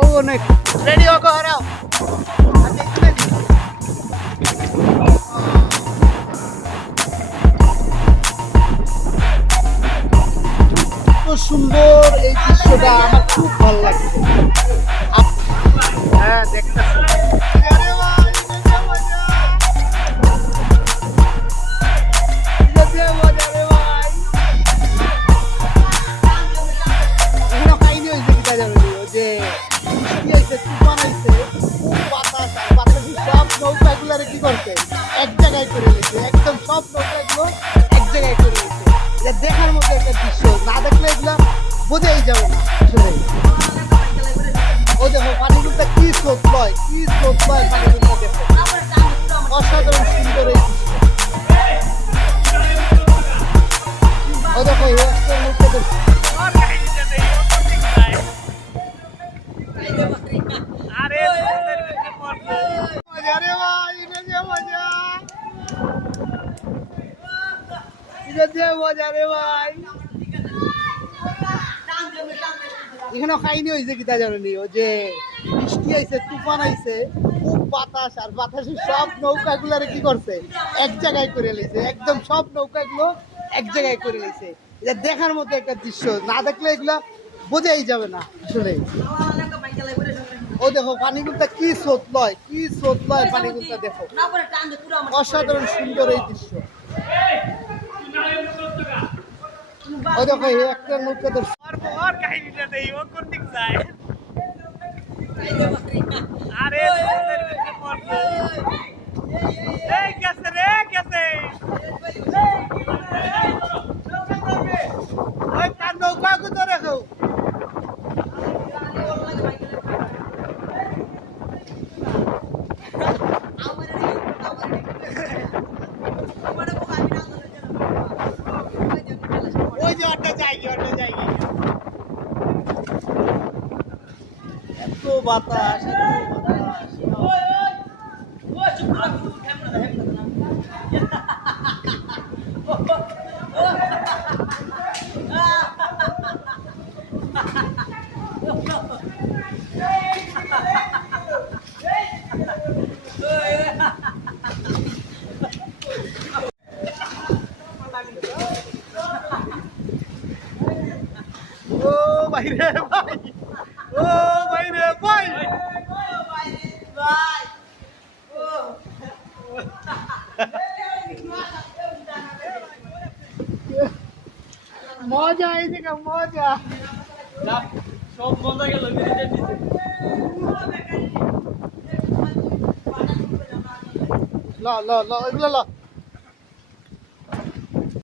ও অনেক ready Hoco হারাও এত সুন্দর এই দৃশ্যটা আমার খুব ভালো লাগছে। হ্যাঁ দেখতেছি কি করছে এক জায়গায় করে নিয়েছে, একদম সব নৌকাগুলো এক জায়গায় করে নিয়েছে। এটা দেখার মতো একটা দৃশ্য, না দেখলে এগুলো বোঝাই যাবে না আসলে। ও দেখো পানিগুলোটা কি স্রোত লয়, কি স্রোত লয় পানিগুলো, দেখো অসাধারণ সুন্দর এই দৃশ্য। ও দেখো একটা নৌকা দেখো এখানে কাহিনী হয়েছে কি তা জানি, ও যে বৃষ্টি আইছে, তুফান আইছে, খুব বাতাস, আর বাতাসে সব নৌকাগুলারে কি করছে এক জায়গায় করে নিয়েছে, একদম সব নৌকাগুলো এক জায়গায় করে নিয়েছে। এটা দেখার মতো একটা দৃশ্য, না দেখলে এগুলা বোঝাই যাবে না আসলে। ও দেখো পানিগুলোটা কি স্রোত লয়, কি স্রোত লয় পানিগুলোটা, দেখো অসাধারণ সুন্দর এই দৃশ্য। ও দেখো একটা নৌকা কাহিনীটা দেই ও কোন দিক যায় আরে এই গেছে রে গেছে ওই তার নৌকা তো রাখো ওই যে ওটা জায়গা, ওটা জায়গা এত বাতাস, ও ভাই রে ভাই, ও ভাই রে ভাই, মজা এই জায়গা মজা, সব মজা গেল ল ল ল এগুলো ল